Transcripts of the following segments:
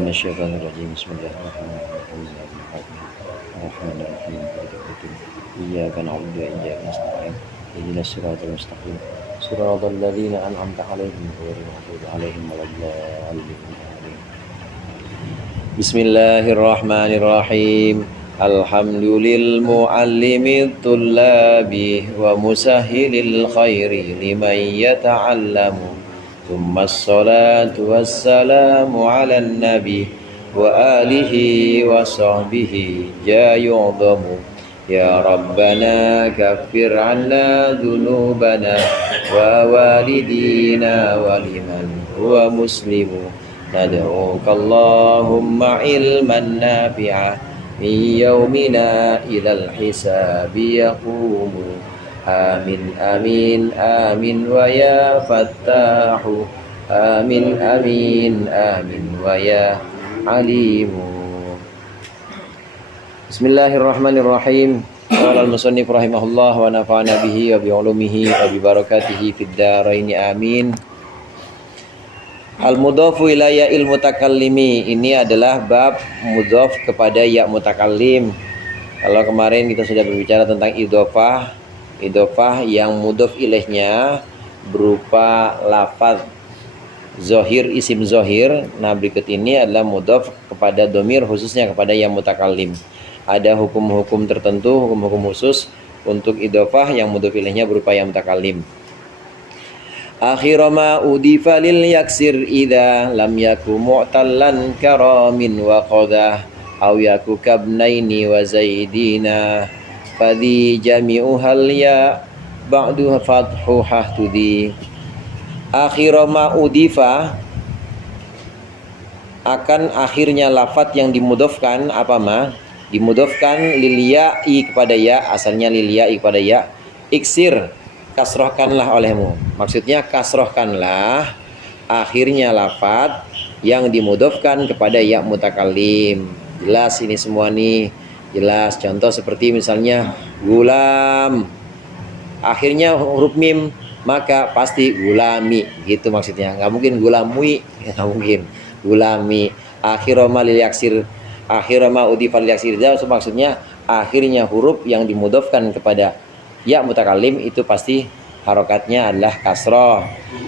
من الشيطان الرجيم بسم الله الرحمن الرحيم الرحمن الرحيم إياك نعبد وإياك نستعين اهدنا الصراط المستقيم صراط الذين أنعمت عليهم غير المغضوب عليهم ولا الضالين بسم الله الرحمن الرحيم الحمد للمعلم الطلاب ومسهل الخير لمن يتعلم ثم الصلاة والسلام على النبي وآله وصحبه جاء يعظم يا ربنا كفر عنا ذنوبنا ووالدينا ولمن هو مسلم ندعوك اللهم علما نافعا من يومنا إلى الحساب يقوم آمين آمين آمين ويا فتاح آمين آمين آمين ويا عليم. Bismillahirrahmanirrahim. Qala al-musannif rahimahullah wa nafa'ana bihi wa bi ulumihi wa bi barakatihi fid dharain amin. Al-mudhafu ila ya'il mutakallimi, ini adalah bab mudhaf kepada ya mutakallim. Kalau kemarin kita sudah berbicara tentang idhofah yang mudhaf ilaihnya berupa lafaz zohir, isim zohir. Nah, berikut ini adalah mudhaf kepada domir, khususnya kepada yang mutakallim. Ada hukum-hukum tertentu, hukum-hukum khusus untuk idhofah yang mudhaf ilaihnya berupa yang mutakallim. Akhiru ma udifa lil yaksir idza lam yaku mu'tallan karamin wa qadah aw yaku kabnaini wa zaidina fadhi jami'uhal ya ba'du fathu hahtudi. Akhiru ma udifa, akan akhirnya lafaz yang dimudhafkan apa ma? Dimudhafkan lil ya'i kepada ya, asalnya lil ya'i kepada ya. Iksir, kasrohkanlah olehmu. Maksudnya kasrohkanlah akhirnya lafaz yang dimudhafkan kepada ya mutakallim. Jelas ini semua nih, jelas. Contoh seperti misalnya gulam, akhirnya huruf mim, maka pasti gulami, gitu maksudnya. Nggak mungkin gulamwi, nggak mungkin. Gulami. Akhiroma lil yaksir, akhiroma udifal yaksir, maksudnya akhirnya huruf yang dimudhafkan kepada ya mutakallim itu pasti harokatnya adalah kasroh.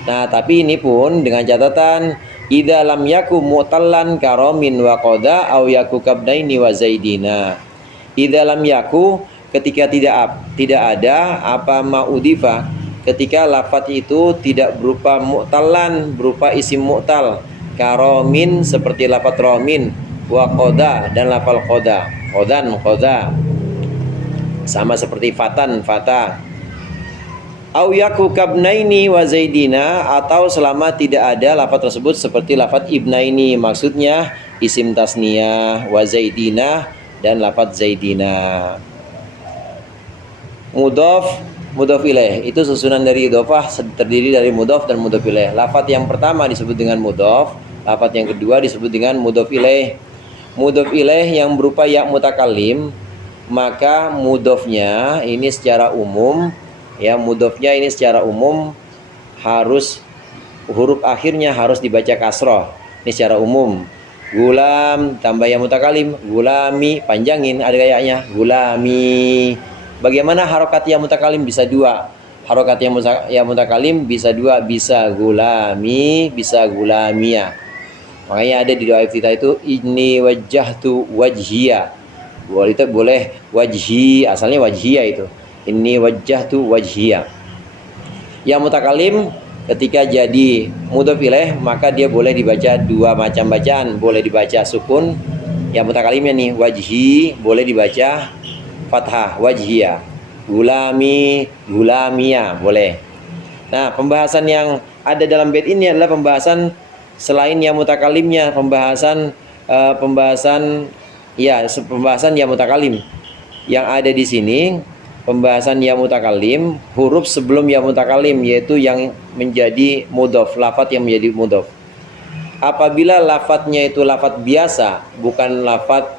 Nah, tapi ini pun dengan catatan idza lam yaku mu'tallan karamin wa qada aw yaku kabnaini wa zaidina. Idza lam yaku, ketika tidak ada apa ma'udifa, ketika lafaz itu tidak berupa mu'tallan, berupa isim mu'tal, karamin seperti lafaz ramin, wa qada dan lafal qada, qadan qada, sama seperti fatan fata. Au yaku kabnaini wa zaidina, atau selama tidak ada lafaz tersebut seperti lafaz ibnaini, maksudnya isim tasniyah, wa zaidina dan lafaz zaidina. Mudhaf ilaih itu susunan dari idhofah, terdiri dari mudhaf dan mudhaf ilaih. Lafaz yang pertama disebut dengan mudhaf, lafaz yang kedua disebut dengan mudhaf ilaih. Mudhaf ilaih yang berupa ya mutakallim, maka mudhafnya ini secara umum, ya mudhafnya ini secara umum harus huruf akhirnya harus dibaca kasroh. Ini secara umum. Gulam tambah ya mutakallim, gulami, panjangin ada kayaknya, gulami. Bagaimana harokat ya mutakallim? Bisa dua. Harokat ya mutakallim bisa dua, bisa gulami, bisa gulamia. Makanya ada di doa iftitah itu inni wajjahtu wajhiya. Itu boleh wajhi, asalnya wajhiya itu. Inni wajjahtu wajhiya. Ya mutakallim ketika jadi mudhaf ilaih, maka dia boleh dibaca dua macam bacaan. Boleh dibaca sukun, ya mutakallimnya nih wajhi, boleh dibaca fathah wajhiya, gulami, gulamia, boleh. Nah, pembahasan yang ada dalam bait ini adalah pembahasan selain ya mutakallimnya, pembahasan ya mutakallim. Yang ada di sini pembahasan ya mutakallim, huruf sebelum ya mutakallim, yaitu yang menjadi mudhaf, lafaz yang menjadi mudhaf. Apabila lafaznya itu lafaz biasa, bukan lafaz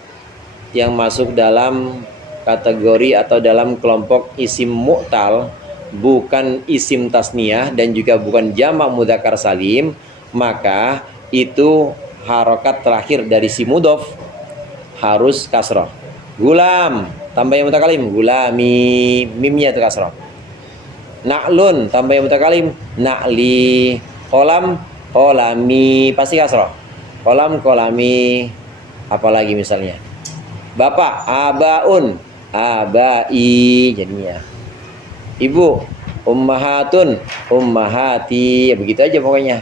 yang masuk dalam kategori atau dalam kelompok isim mu'tal, bukan isim tasniyah dan juga bukan jamak mudzakkar salim, maka itu harokat terakhir dari si mudhof harus kasroh. Gulam tambah yang mutakalim, gulami, mimnya itu kasroh. Na'lun tambah yang mutakalim, na'li. Kolam, kolami, pasti kasroh. Kolam, kolami. Apalagi misalnya bapak, abaun, abai jadinya. Ibu, ummahatun, ummahati, begitu aja pokoknya.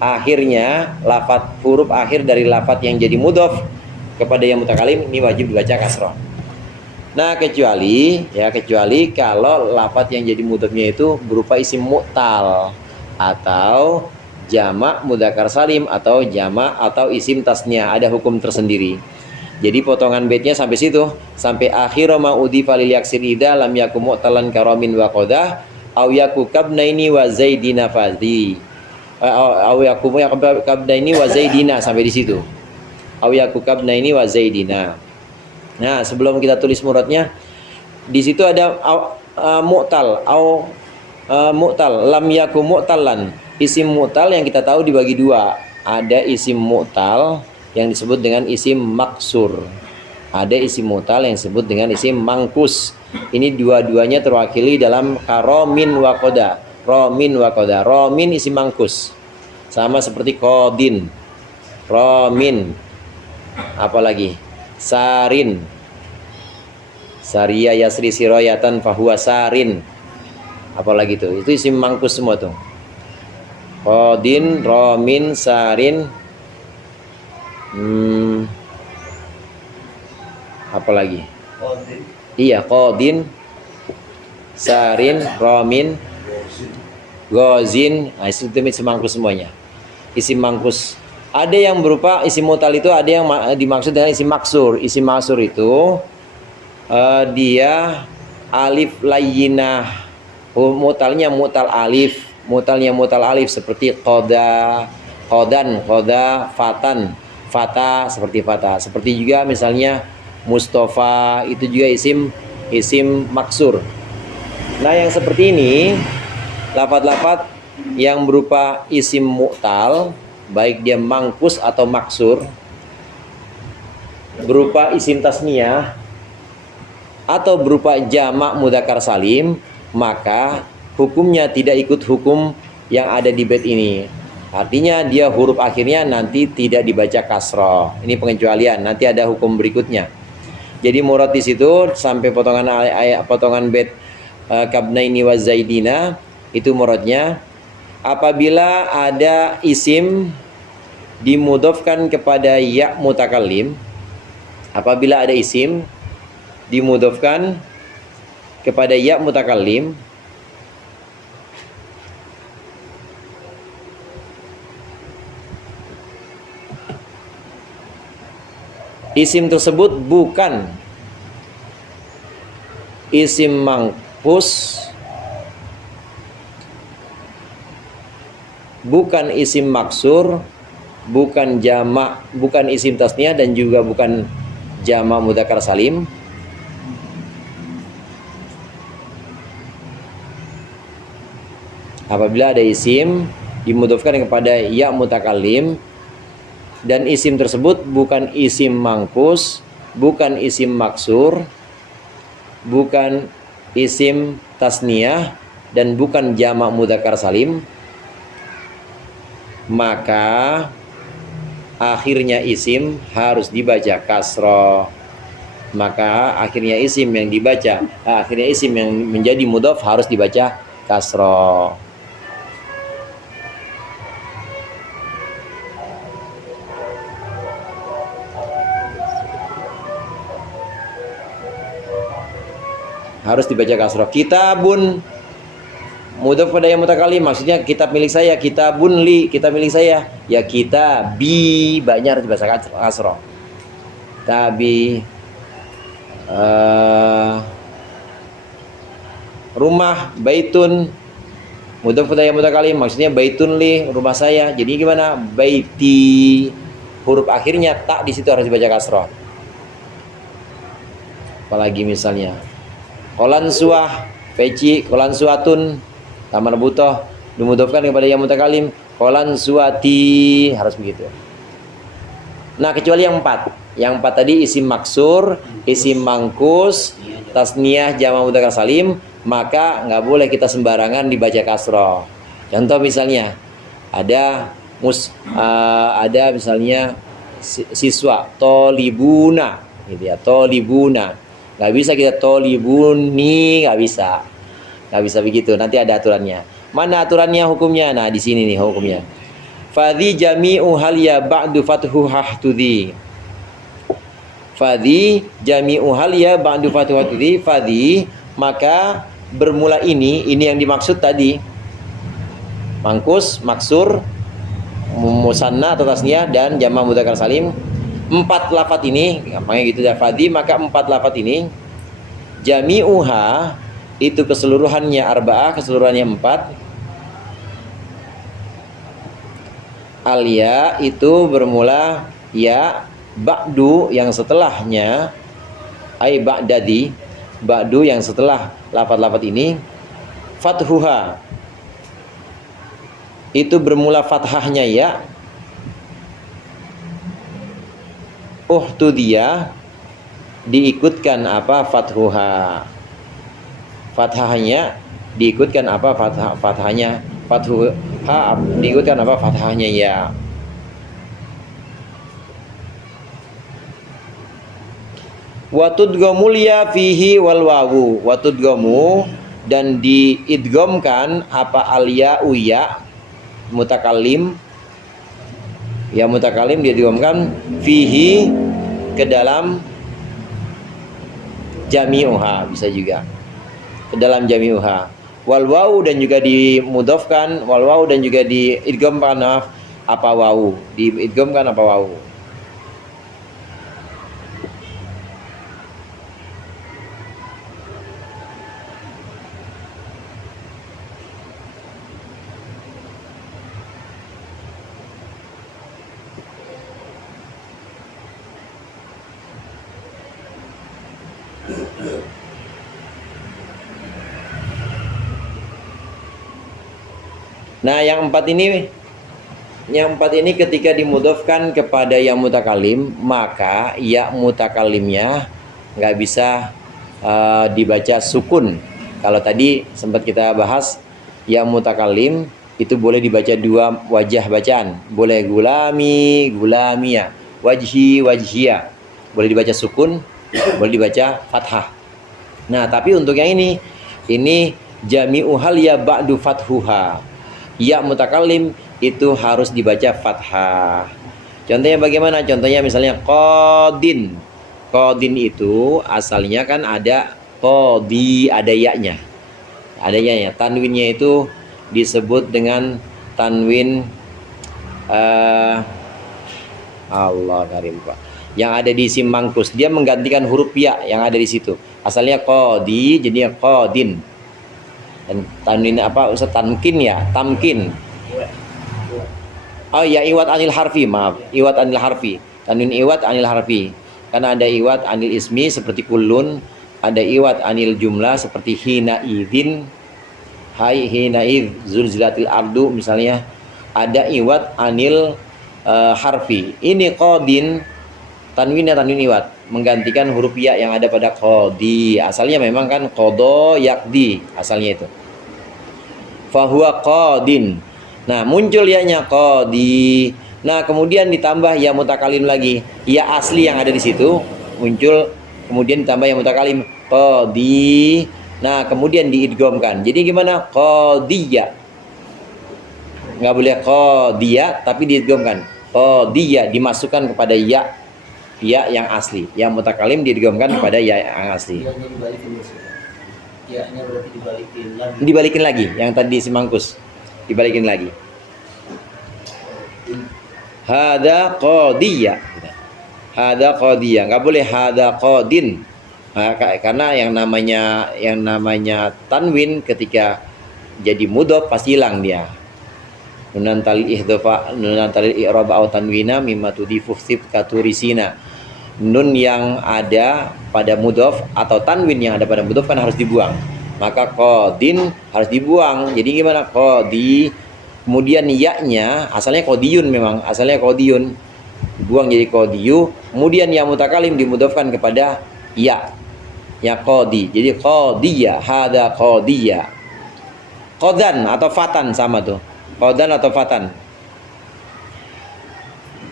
Akhirnya lafat, huruf akhir dari lafat yang jadi mudhof kepada yang mutakalim ini wajib dibaca kasroh. Nah kecuali kalau lafat yang jadi mudhofnya itu berupa isim mu'tal atau jamak mudzakkar salim atau jamak atau isim tasnya, ada hukum tersendiri. Jadi potongan baitnya sampai situ, sampai akhir ma udifa lil yaksir ida lam yakum mu'talan karamin wa qadah au yakukabnaini wa zaidina fadhi au yakum yakubnaini wa zaidina, sampai di situ. Au yakukabnaini wa zaidina. Nah, sebelum kita tulis muradnya, di situ ada mu'tal mu'tal, lam yakum mu'talan. Isim mu'tal yang kita tahu dibagi dua. Ada isim mu'tal yang disebut dengan isim maksur. Ada isim mu'tal yang disebut dengan isim mangkus. Ini dua-duanya terwakili dalam karomin wa qoda. Romin wa qoda. Romin isim mangkus. Sama seperti kodin. Romin. Apalagi? Sarin. Saria yasri siroyatan fahuwa sarin. Apalagi itu? Itu isim mangkus semua tuh. Kodin, romin, sarin. Apalagi? Kodin. Iya, kodin, sarin, romin, gozin. Nah, itu isim mangkus semuanya. Isim mangkus. Ada yang berupa isim mutal itu, ada yang dimaksud dengan isim maksur. Isim maksur itu dia alif layyinah. Mutalnya mutal alif. Mutalnya mutal alif seperti qoda, qodan, qoda, fatan, fata seperti fata. Seperti juga misalnya Mustafa, itu juga isim maksur. Nah, yang seperti ini lafaz-lafaz yang berupa isim mu'tal, baik dia mangkus atau maksur, berupa isim tasniyah atau berupa jamak mudzakkar salim, maka hukumnya tidak ikut hukum yang ada di bait ini. Artinya dia huruf akhirnya nanti tidak dibaca kasroh. Ini pengecualian, nanti ada hukum berikutnya. Jadi murad di situ sampai potongan bait kabnaini wa zaidina, itu muradnya apabila ada isim dimudhofkan kepada ya mutakallim. Apabila ada isim dimudhofkan kepada ya mutakallim, isim tersebut bukan isim mangkus, bukan isim maksur, bukan jamak, bukan isim tasniyah, dan juga bukan jamak mudzakkar salim. Apabila ada isim dimudhofkan kepada ya mutakallim dan isim tersebut bukan isim mangkus, bukan isim maksur, bukan isim tasniyah, dan bukan jamak mudzakkar salim, maka akhirnya isim harus dibaca kasroh. Maka akhirnya isim yang dibaca, akhirnya isim yang menjadi mudhof harus dibaca kasroh. Harus dibaca kasroh. Kitabun mudhof pada yang mutakallim, maksudnya kitab milik saya. Kitabun li, kitab milik saya. Ya kitabi, banyak harus dibaca kasroh. Tabi. Rumah, baitun mudhof pada yang mutakallim, maksudnya baitun li, rumah saya. Jadi gimana? Baiti, huruf akhirnya tak di situ harus dibaca kasroh. Apalagi misalnya kolan suah, peci, kolan suatun, tamar butoh, dimudhofkan kepada yang mutakallim, kolan suati, harus begitu. Nah, kecuali yang empat. Yang empat tadi isim maksur, isim mangkus, tasniyah jama' mudzakkar salim, maka nggak boleh kita sembarangan dibaca kasroh. Contoh misalnya ada misalnya siswa tolibuna gitu ya, tolibuna. Nggak bisa kita tolibuni, nggak bisa begitu. Nanti ada aturannya. Mana aturannya, hukumnya? Nah, di sini nih hukumnya. Fadhi jami'u hal ya ba'du fathu hahtudhi. Fadhi jami'u hal ya ba'du fathu hahtudhi. Fadhi, maka bermula ini yang dimaksud tadi. Mangkus, maksur, musanna atau tasniyah dan jama' mudzakkar salim. Empat lafaz ini, makanya gitu ya, fadhi, maka empat lafaz ini jami'uha itu keseluruhannya arba'ah, keseluruhannya empat. Alia itu bermula ya, ba'du yang setelahnya, ai ba'dadi, ba'du yang setelah lafaz-lafaz ini, fathuha itu bermula fathahnya ya, dia diikutkan apa, fathuha, fathahnya diikutkan apa, fathahnya, fathuha diikutkan apa, fathahnya ya. Watudghamul ya fihi wal wawu, watudghamu dan diidghamkan apa, al ya uya mutakallim, ya mutakallim diidghamkan fihi ke dalam jami'uha, bisa juga ke dalam jami'uha. Wal wawu dan juga dimudhafkan, wal wawu dan juga diidghamkan apa, wawu, diidghamkan apa, wawu. Nah, yang empat ini ketika dimudhafkan kepada ya mutakalim, maka ya mutakalimnya nggak bisa dibaca sukun. Kalau tadi sempat kita bahas, ya mutakalim itu boleh dibaca dua wajah bacaan, boleh gulami, gulamia, wajhi, wajhia, boleh dibaca sukun, boleh dibaca fathah. Nah, tapi untuk yang ini jami'u hal ya ba'du fathuha, ya mutakallim itu harus dibaca fathah. Contohnya bagaimana? Contohnya misalnya qadin. Qadin itu asalnya kan ada qadi, ada ya-nya. Ada ya-nya. Tanwinnya itu disebut dengan tanwin Allah karim Pak. Yang ada di isim mangkus, dia menggantikan huruf ya yang ada di situ. Asalnya qadi jadinya qadin. Dan tanwin apa, Ustaz, tamkin ya, tamkin. Oh ya, iwat anil harfi, maaf, iwat anil harfi, tanwin iwat anil harfi. Karena ada iwat anil ismi seperti kulun, ada iwat anil jumlah seperti hina idzin, hai hina idz zulzilatil ardu misalnya. Ada iwat anil harfi. Ini qadin, tanwinnya tanwin iwat, menggantikan huruf ya yang ada pada qadi. Asalnya memang kan qada yakdi, asalnya itu. Fahuwa qadin. Nah, muncul ya-nya qadi. Nah, kemudian ditambah ya mutakalim lagi. Ya asli yang ada di situ muncul, kemudian ditambah ya mutakalim qadi. Nah, kemudian diidghamkan. Jadi gimana? Qadiyya. Nggak boleh qadiyya, tapi diidghamkan. Qadiyya dimasukkan kepada ya yang asli. Ya mutakalim diidghamkan kepada ya yang asli. Ya-nya berarti dibalikin lagi. Yang tadi si mangkus dibalikin lagi. Hada qadiyya. Hada qadiyya. Enggak boleh hada qadin. Nah, karena yang namanya tanwin ketika jadi mudhaf pasti hilang dia. Nunan talil ihdafa, nunan talil i'rab au tanwina mimma tudifu katurisina. Nun yang ada pada mudhaf atau tanwin yang ada pada mudhaf kan harus dibuang. Maka qadin harus dibuang. Jadi gimana? Qadi. Kemudian ya-nya asalnya qadiyun, memang asalnya qadiyun. buang jadi qadiyu. Kemudian ya mutakalim dimudofkan kepada ya qadi, jadi qadiya, hada qadiya. Qodan atau fatan sama tuh, qodan atau fatan,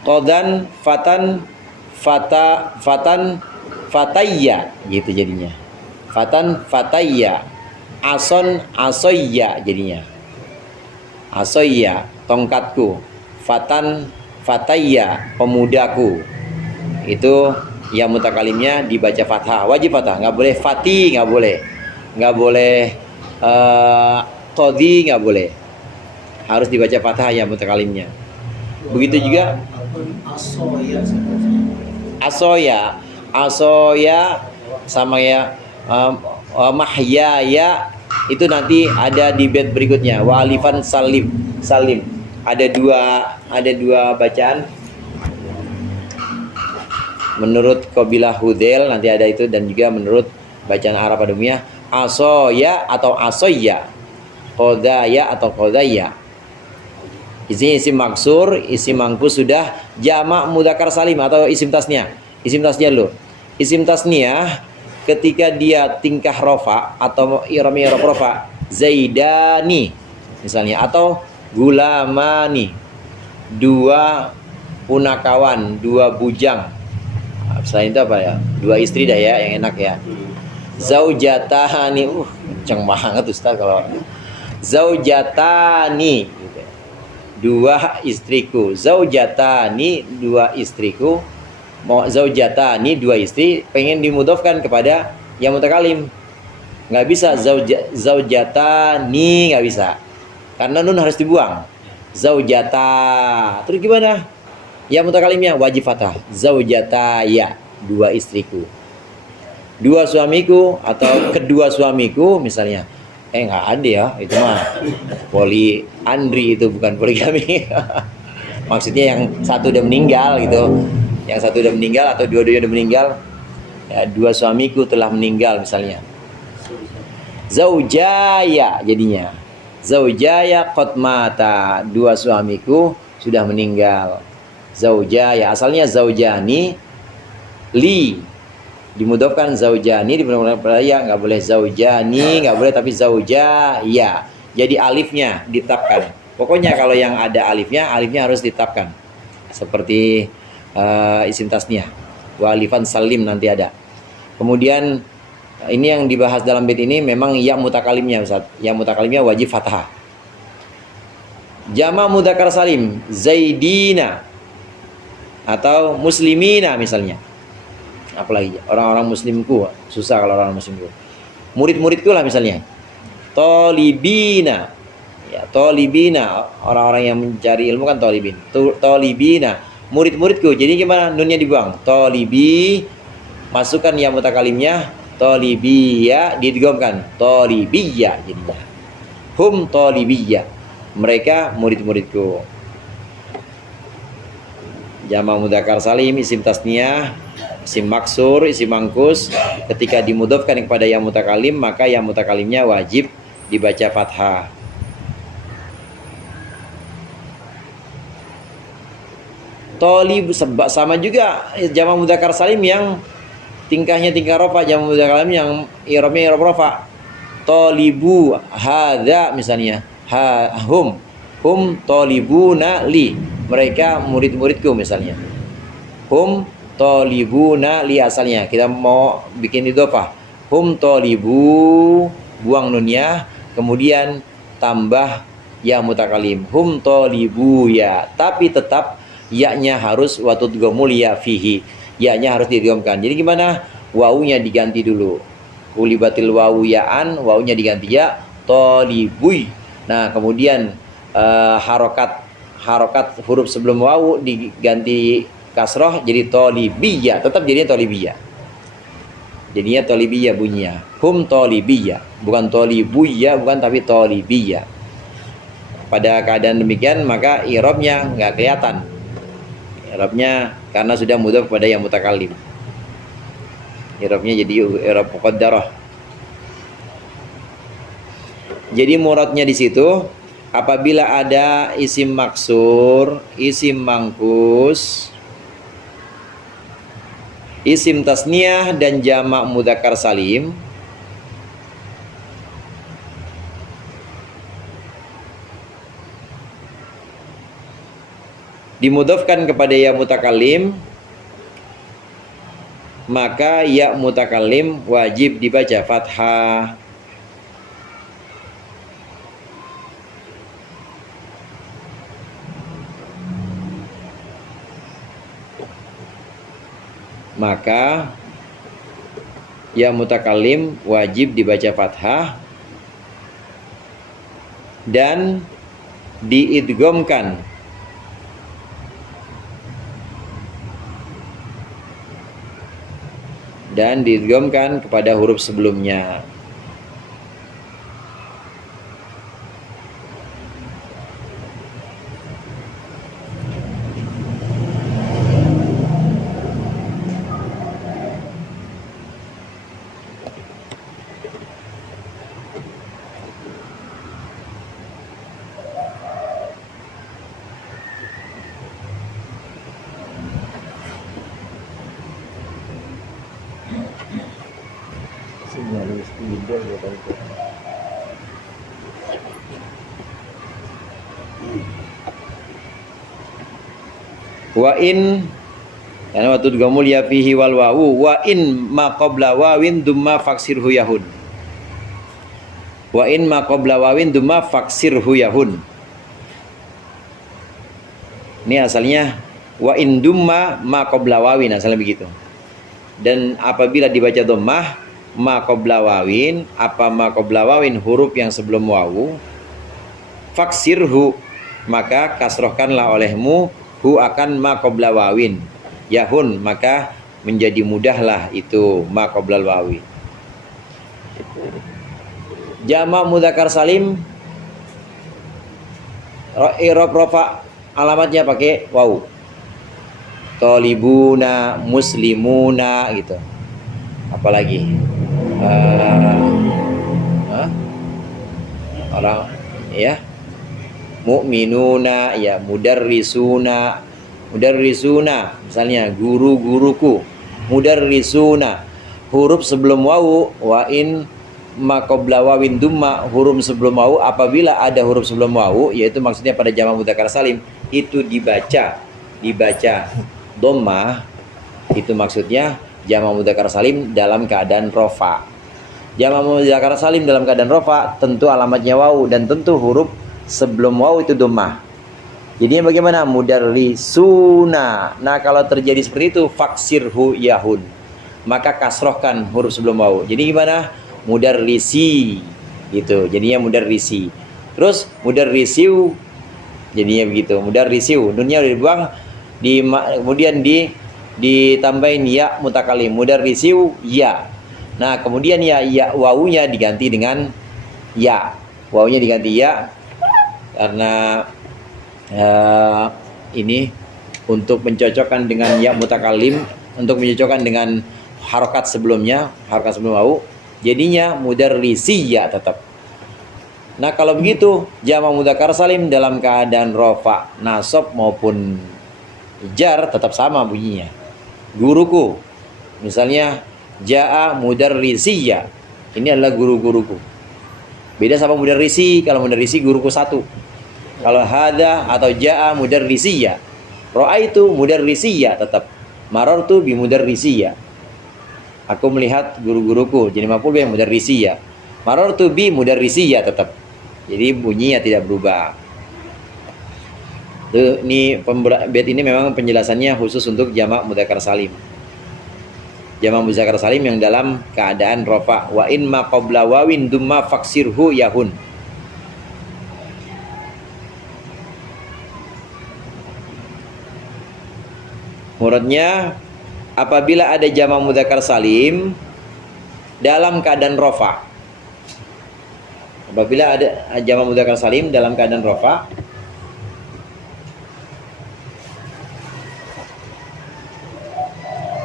qodan, fatan, fatan, fatayya gitu jadinya. Fatan, fatayya. Ason, asoyya jadinya. Asoyya, tongkatku. Fatan, fatayya, pemudaku. Itu ya mutakalimnya dibaca fathah, wajib fathah, nggak boleh fati, nggak boleh qadi, nggak boleh, harus dibaca fathah ya mutakalimnya. Begitu juga asoya, asoya sama ya mahyaya itu nanti ada di bait berikutnya. Wa alifan salim, salim. Ada dua bacaan menurut Qabilah Hudel, nanti ada itu, dan juga menurut bacaan Arab pada umumnya asoya atau asoya, qodaya atau qodaya. Ini isim maksur, isim mangkus sudah, jamak mudzakkar salim atau isim tasniyah. Isim tasniyah lo. Isim tasniyah ketika dia tingkah rofa atau i'rab rofa, zaidani misalnya, atau gulamani, dua punakawan, dua bujang. Selain itu apa ya? Dua istri dah ya, yang enak ya. Zaujatani, kenceng banget Ustaz kalau zaujatani gitu. Dua istriku, zaujatani, dua istriku. Mau zaujatani, dua istri, pengen dimudofkan kepada yang mutakalim, nggak bisa. Zaujatani nggak bisa, karena nun harus dibuang. Zaujata, terus gimana? Ya mutakalimnya wajib fathah. Zaujataya, dua istriku, dua suamiku, atau kedua suamiku misalnya. Nggak ada ya, itu mah poliandri, itu bukan poligami. Maksudnya yang satu udah meninggal gitu, yang satu udah meninggal atau dua-duanya udah meninggal ya, dua suamiku telah meninggal misalnya. Zaujaya jadinya, zaujaya qad mata, dua suamiku sudah meninggal. Zaujaya asalnya zaujani li, dimudofkan zaujani, dimudofkan ya, nggak boleh zaujani, nggak boleh, tapi zaujaya. Jadi alifnya ditetapkan. Pokoknya kalau yang ada alifnya harus ditetapkan. Seperti isim tasniyah. Wa alifan salim nanti ada. Kemudian ini yang dibahas dalam bait ini memang ya mutakalimnya Ustaz. Ya mutakalimnya wajib fathah. Jama' mudzakkar salim, zaidina atau muslimina misalnya. Apalagi orang-orang muslimku, susah kalau orang muslimku. Murid-muridku lah misalnya. Tolibina. Ya, tolibina, orang-orang yang mencari ilmu kan tolibin. Tolibina, murid-muridku. Jadi gimana? Nunnya dibuang. Tolibi, masukkan ya mutakalimnya. Tolibiya, didigomkan. Tolibiya jadinya. Hum tolibiya, mereka murid-muridku. Jama' mudzakkar salim, isim tasniyah, isim maksur, isim mangkus, ketika dimudofkan kepada yang mutakalim, maka yang mutakalimnya wajib dibaca fathah. Tolib sama juga jama' mudzakkar salim yang tingkahnya tingkah rofa, jama' mudzakkar salim yang i'rabnya i'rab rofa. Tolibu hadza misalnya, hum tolibuna li, mereka murid-muridku misalnya. Hum tolibuna li asalnya, kita mau bikin idhofah. Hum tolibu, buang nunnya, kemudian tambah ya mutakalim. Hum tolibu ya, tapi tetap ya-nya harus watut gomul ya fihi, ya-nya harus diidghamkan. Jadi gimana? Wawunya diganti dulu. Ulibatil wawu ya'an, wawunya diganti ya, tolibui. Nah kemudian harokat huruf sebelum wawu diganti kasroh jadi tolibiyah, tetap jadinya tolibiyah. Jadinya tolibiyah bunyinya. Hum tolibiyah, bukan tolibuyah, bukan, tapi tolibiyah. Pada keadaan demikian maka i'rabnya nggak kelihatan. I'rabnya karena sudah mudhaf pada yang mutakalim. I'rabnya jadi i'rab muqaddarah. Jadi muradnya di situ apabila ada isim maksur, isim mangkus, Isim tasniyah dan jamak mudzakkar salim dimudhofkan kepada ya mutakallim, maka ya mutakallim wajib dibaca fathah. Maka ya mutakallim wajib dibaca fathah dan diidghamkan kepada huruf sebelumnya. Wa in karena waktu gamul ya fihi wal wawu wa in ma qabla wawin dumma faksirhu yahun. Wa in ma qabla wawin dumma faksirhu yahun. Ini asalnya wa in dumma ma qabla wawin, asalnya begitu. Dan apabila dibaca dhammah ma qabla wawin, apa ma qabla wawin huruf yang sebelum wawu, faksirhu maka kasrohkanlah olehmu hu akan ma qabla wawin, yahun maka menjadi mudahlah itu ma qabla wawin. Jamak mudzakkar salim i'rab rafa alamatnya pakai wawu. Tolibuna, muslimuna gitu. Apalagi orang ya, mu'minuna ya, mudarrisuna misalnya guru-guruku, mudarrisuna huruf sebelum wawu. Wa in ma qabla wawin dumma huruf sebelum wawu, apabila ada huruf sebelum wawu, yaitu maksudnya pada jamak mudzakkar salim itu dibaca dhammah, itu maksudnya jamak mudzakkar salim dalam keadaan rofa. Jamak mudzakkar salim dalam keadaan rofa tentu alamatnya wawu dan tentu huruf sebelum wawu itu dhammah. Jadinya bagaimana? Mudarrisuna. Nah, kalau terjadi seperti itu faksirhu yahun, maka kasrohkan huruf sebelum wawu. Jadi gimana? Mudarrisi gitu. Jadinya mudarrisi. Terus mudarrisiu jadinya begitu. Mudarrisiu. Nunnya udah dibuang, kemudian ditambahin ya mutakallim, mudarrisiu ya. Nah, kemudian ya wawunya diganti dengan ya. Wawunya diganti ya karena ini untuk mencocokkan dengan ya mutakallim, untuk mencocokkan dengan harokat sebelumnya, harokat sebelum wawu, jadinya mudarrisiya tetap. Nah, kalau begitu jamak mudzakkar salim dalam keadaan rofa, nasab maupun jar tetap sama bunyinya. Guruku misalnya jaa mudarrisiya, ini adalah guru-guruku. Beda sama mudarrisi. Kalau mudarrisi guruku satu. Kalau hada atau jaa mudarrisiya, ra'aitu mudarrisiya tetap, marartu bi mudarrisiya, aku melihat guru-guruku, jadi maf'ul bih mudarrisiya, marartu bi mudarrisiya tetap. Jadi bunyinya tidak berubah. Ini bait ini memang penjelasannya khusus untuk jamak mudzakkar salim. Jamak mudzakkar salim yang dalam keadaan rafa. Wa in ma qabla wawin dumma faksirhu yahun. Muradnya apabila ada jamak mudzakkar salim dalam keadaan rafa. Apabila ada jamak mudzakkar salim dalam keadaan rafa,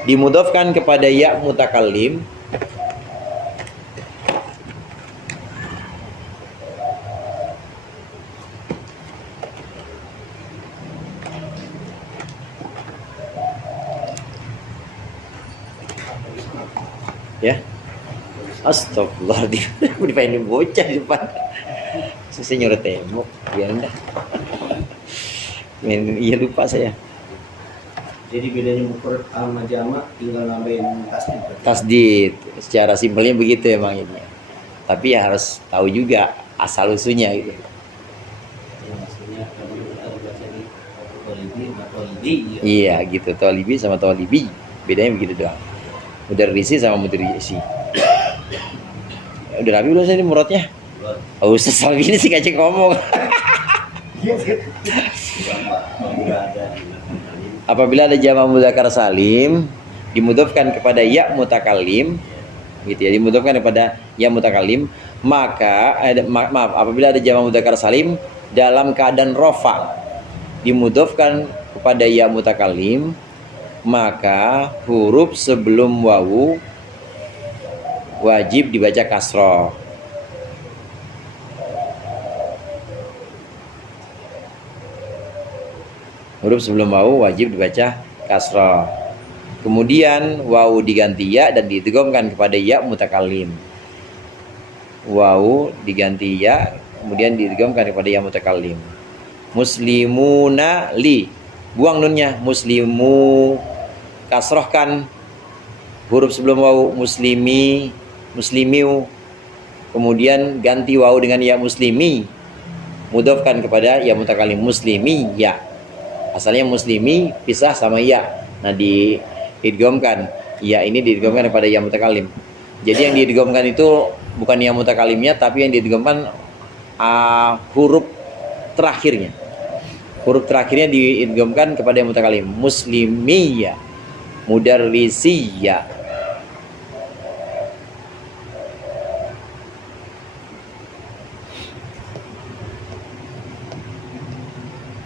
dimudhofkan kepada ya mutakallim, Ya. Astagfirullahaladzim. Dipainin bocah di depan. Saya nyoret tembok. Biarin dah. Iya lupa saya. Jadi bedanya mufrad sama jamak tinggal nambahin tasdid. Tasdid. Secara simpelnya begitu emang ini. Tapi ya harus tahu juga asal usulnya gitu. Ya, maksudnya kalau ada bahasa ini tolibi sama tolibi. Iya gitu. Tolibi sama tolibi. Bedanya begitu doang. Mudarrisi sama mudarrisi. Udah rapi belum saya ini muradnya? Oh, Ustaz Salvi ini sih kacang ngomong. Apabila ada jamak mudzakkar salim dimudhofkan kepada ya mutakallim, gitu ya, dimudhofkan kepada ya mutakallim, maka maaf, apabila ada jamak mudzakkar salim dalam keadaan rofa dimudhofkan kepada ya mutakallim, maka huruf sebelum wawu wajib dibaca kasroh. Huruf sebelum wawu wajib dibaca kasroh. Kemudian wawu diganti ya dan diidghamkan kepada ya mutakallim. Wawu diganti ya, kemudian diidghamkan kepada ya mutakallim. Muslimuna li, buang nunnya. Muslimu, kasrohkan huruf sebelum wawu. Muslimi, muslimiu, kemudian ganti wawu dengan ya muslimi, mudhofkan kepada ya mutakallim. Muslimi ya, asalnya muslimi pisah sama ya, nah diidghamkan ya, ini diidghamkan kepada ya mutakallim. Jadi yang diidghamkan itu bukan ya mutakallimnya, tapi yang diidghamkan huruf terakhirnya. Huruf terakhirnya diidghamkan kepada ya mutakallim. Muslimiyya, mudarrisiyya.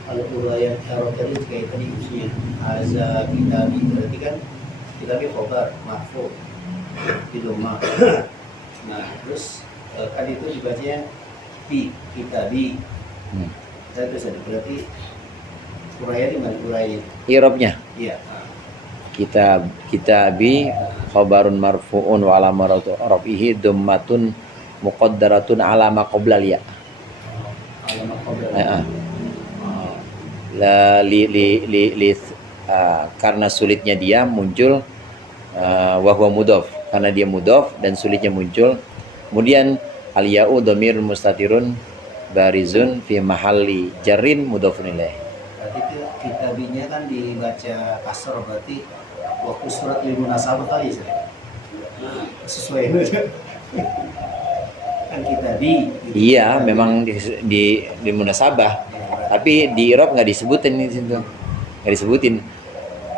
Kalau uraian Arab tadi kayak tadi usia azza kitabi, berarti kan kitabi khobar marfu di doma. Nah terus kan itu dibacanya bi kitabi. Saya terus ada berarti uraian di mana uraian? I'rabnya Iya. kitabi khabarun marfu'un wa alamaratu rafihi dhammatun muqaddaratun ala ma qabla ya. Alamat khobar. Karena sulitnya dia muncul wahwa mudhof, karena dia mudhof dan sulitnya muncul. Kemudian al ya'u dhamir mustatirun barizun fi mahalli jarrin mudhofun ilaih. Berarti kitabinya kan dibaca kasar, berarti waktu surat lil munasabah kali saya. Sesuai kan kitabi. Iya, memang di munasabah. Tapi di i'rab nggak disebutin di situ, nggak disebutin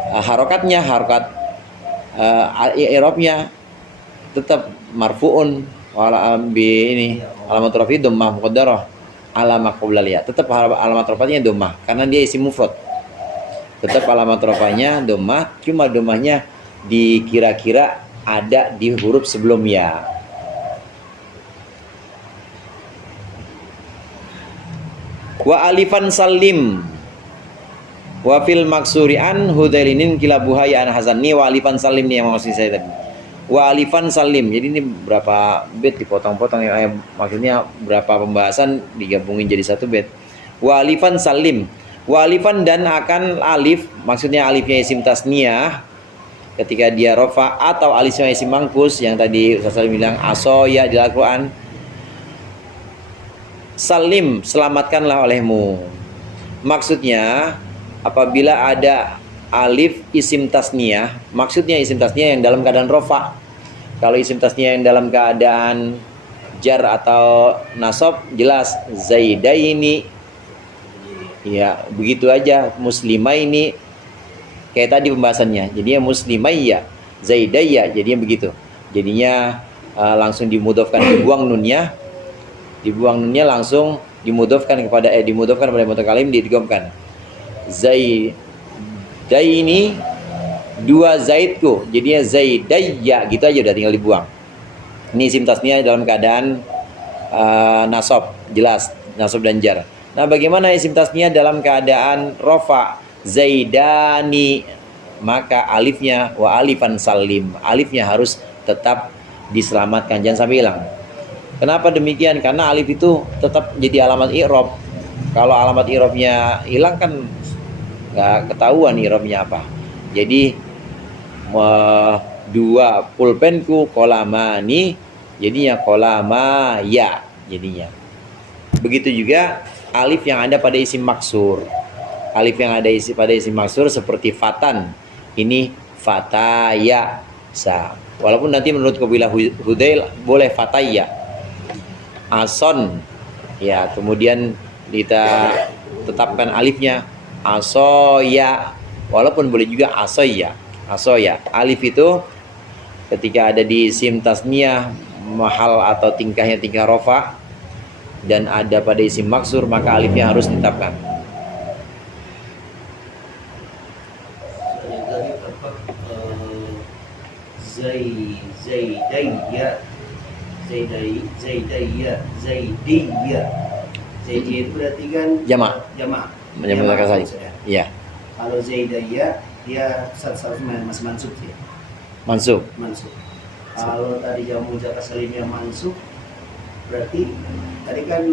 harokatnya, harokat i'rabnya tetap marfuun wala bi ini alamat rafi dhammah muqaddarah alamat qabla ya, tetap alamat rafanya dhammah karena dia isim mufrad, tetap alamat rafanya dhammah, cuma dhammahnya dikira-kira ada di huruf sebelum ya. Wa alifan salim wa fil maksuri an hudailinin kilabuha ya an hazanni. Wa alifan salim nih yang maksud saya tadi. Wa alifan salim, jadi ini berapa bait dipotong-potong ya, maksudnya berapa pembahasan digabungin jadi satu bait. Wa alifan salim, wa alifan dan akan alif, maksudnya alifnya isim tasniyah ketika dia rofa, atau alifnya isim mangkus yang tadi Ustaz Salim bilang asoya di Al-Quran. Salim, selamatkanlah olehmu. Maksudnya apabila ada alif isim tasniyah, maksudnya isim tasniyah yang dalam keadaan rofa. Kalau isim tasniyah yang dalam keadaan jar atau nasab, jelas zaidaini, ya begitu aja. Muslimaini, kayak tadi pembahasannya, jadinya muslimayya, zaidayya, jadinya begitu. Jadinya langsung dimudhofkan, dibuang nunnya, langsung dimudhofkan kepada mutakallim, diidghamkan. Zaidaini, dua zaidku, jadinya zaidayya, gitu aja, udah tinggal dibuang. Ini isim tasniyah dalam keadaan nasab, jelas nasab dan jar. Nah, bagaimana isim tasniyah dalam keadaan rofa? Zaidani, maka alifnya wa alifan salim, alifnya harus tetap diselamatkan, jangan sampai hilang. Kenapa demikian? Karena alif itu tetap jadi alamat i'rab. Kalau alamat i'rabnya hilang kan nggak ketahuan i'rabnya apa. Jadi dua pulpenku kolamani, jadinya kolama ya jadinya. Begitu juga alif yang ada pada isim maksur. Alif yang ada pada isim maksur seperti fatan, ini fataya sa. Walaupun nanti menurut kabilah Hudail boleh fataya. Ason ya, kemudian kita tetapkan alifnya asoya, walaupun boleh juga asoya. Asoya, alif itu ketika ada di isim tasniyah mahal atau tingkahnya tingkah rofa dan ada pada isim maksur, maka alifnya harus ditetapkan. Dari tempat zaidaya, zaidiyah itu berarti kan Jamak. Menyebutkan saja. Iya. Kalau zaidiyah dia satu-satunya masih mansub sih. Mansub. Kalau tadi jamu muzakkar salimnya mansub, berarti tadi kan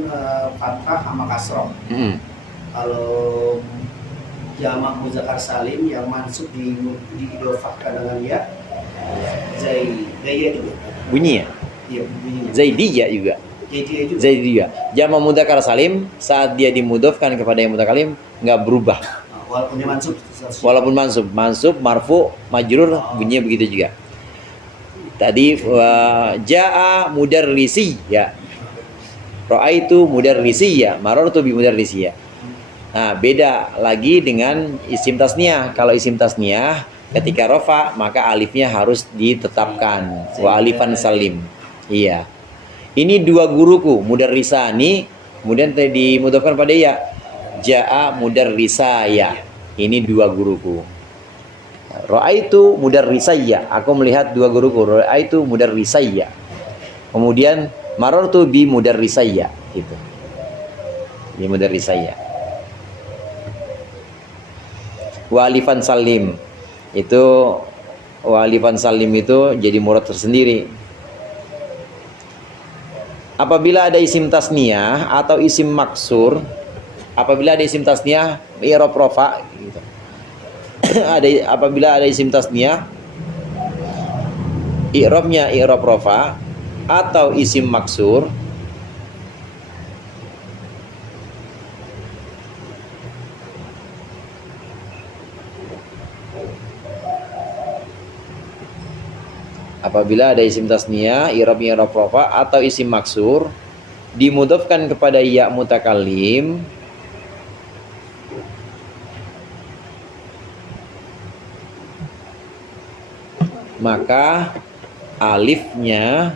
fathah sama kasroh. Kalau jamak muzakkar salim yang mansub diidofahkan dengan ya, zaidiyah juga. Bunyi ya? Iya, bunyinya. Zaidiyah juga. Zaidiyah. Jamak mudzakkar salim saat dia dimudofkan kepada yang mutakalim nggak berubah. Walaupun dia mansub. Walaupun mansub, marfu, majrur, bunyinya begitu juga. Tadi jaa mudarrisi ya. Ra'aitu mudarrisi ya, marartu bi mudarrisi ya. Nah, beda lagi dengan isim tasniyah. Kalau isim tasniyah ketika rofa maka alifnya harus ditetapkan. Wa alifan salim. Iya. Ini dua guruku, mudarrisani, kemudian dimudofkan pada ya. Jaa mudarrisaya. Ini dua guruku. Ra'aitu mudarrisaya. Aku melihat dua guruku. Ra'aitu mudarrisaya. Kemudian marartu bi mudarrisaya gitu. Bi mudarrisaya. Wa alifan salim. Itu wa alifan salim itu jadi murad tersendiri. Apabila ada isim tasniyah atau isim maksur, apabila ada isim tasniyah i'rab rafa gitu. Apabila ada isim tasniyah i'rabnya i'rab rafa atau isim maksur, apabila ada isim tasniyah i'rabnya i'rab rafa atau isim maksur dimudofkan kepada ya mutakallim, maka alifnya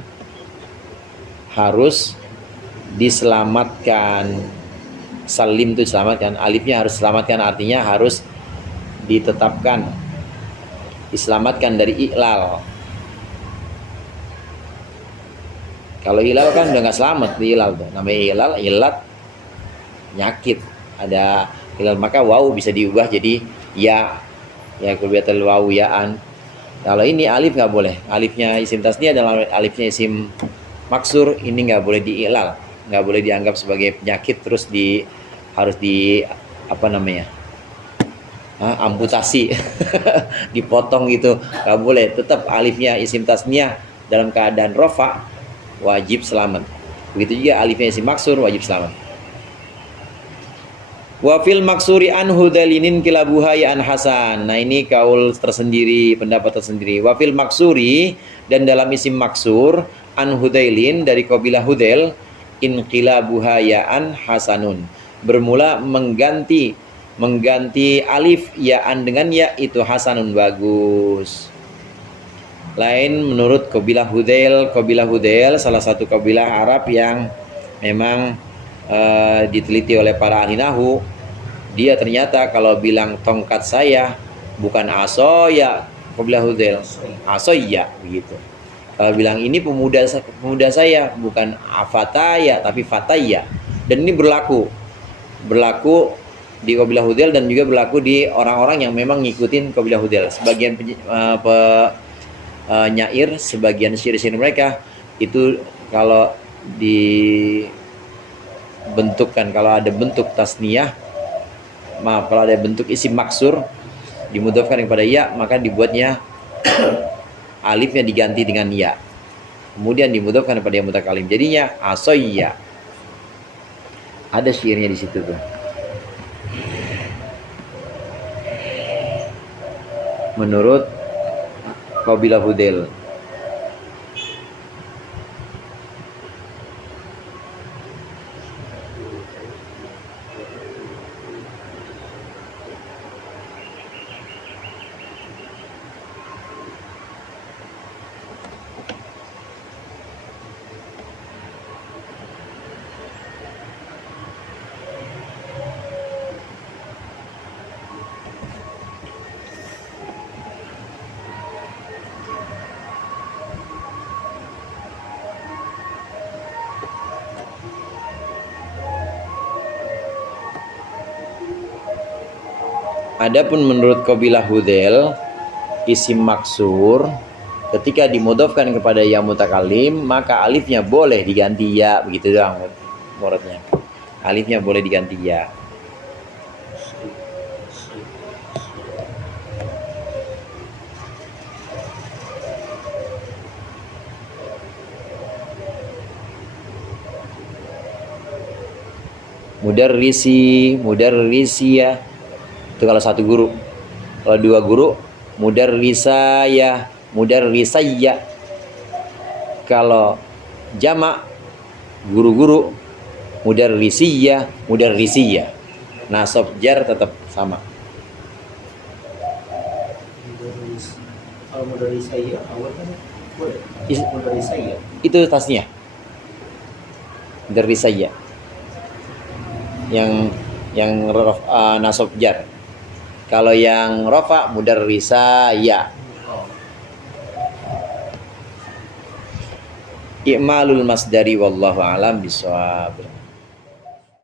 harus diselamatkan. Salim itu diselamatkan, alifnya harus diselamatkan, artinya harus ditetapkan, diselamatkan dari i'lal. Kalau ilal kan udah nggak selamat di ilal tuh. Namanya ilal, ilat, nyakit. Ada ilal, maka waw bisa diubah jadi ya. Ya kulbiyatul waw yaan. Kalau ini alif nggak boleh. Alifnya isim tasniyah dan alifnya isim maksur ini nggak boleh diilal. Nggak boleh dianggap sebagai penyakit terus harus apa namanya? Amputasi. Dipotong gitu. Nggak boleh. Tetap alifnya isim tasniyah dalam keadaan rofa wajib selamat. Begitu juga alifnya isim maksur wajib selamat. Wa fil maksuri an hudalinin kilabuha ya an hasan. Nah, ini kaul tersendiri, pendapat tersendiri. Wa fil maksuri, dan dalam isim maksur an hudailin dari kabilah Hudail, in kilabuha ya an hasanun. Bermula mengganti alif ya an dengan ya itu hasanun, bagus. Lain menurut kabilah Hudail salah satu kabilah Arab yang memang diteliti oleh para ahli nahwu. Dia ternyata kalau bilang tongkat saya bukan asoya, kabilah Hudail asoya begitu. Kalau bilang ini pemuda saya bukan afataya tapi fataya. Dan ini berlaku di kabilah Hudzail dan juga berlaku di orang-orang yang memang ngikutin kabilah Hudzail. Sebagian nyair, sebagian syair-syair mereka itu kalau dibentukkan, kalau ada bentuk tasniyah, kalau ada bentuk isim maksur dimudhofkan kepada ya, maka dibuatnya alifnya diganti dengan ya, kemudian dimudhofkan kepada yang mutakalim, jadinya asoyya. Ada syairnya di situ tuh. Menurut kabilah Hudzail. Adapun menurut kabilah Hudzail, isim maksur ketika dimudhofkan kepada ya mutakalim, maka alifnya boleh diganti ya, begitu doang muridnya. Alifnya boleh diganti ya. Mudarrisia itu kalau satu guru. Kalau dua guru, mudarrisaya, mudarrisayya. Kalau jamak guru-guru, mudarrisiyya, mudarrisiyya. Nasab jar tetap sama. Kalau mudarrisaya awal kan boleh. Mudarrisaya Itu tasnya. Mudarrisayya. Yang nasab jar. Kalau yang rafa mudarrisaya. I'malul masdari wallahu alam bisawab.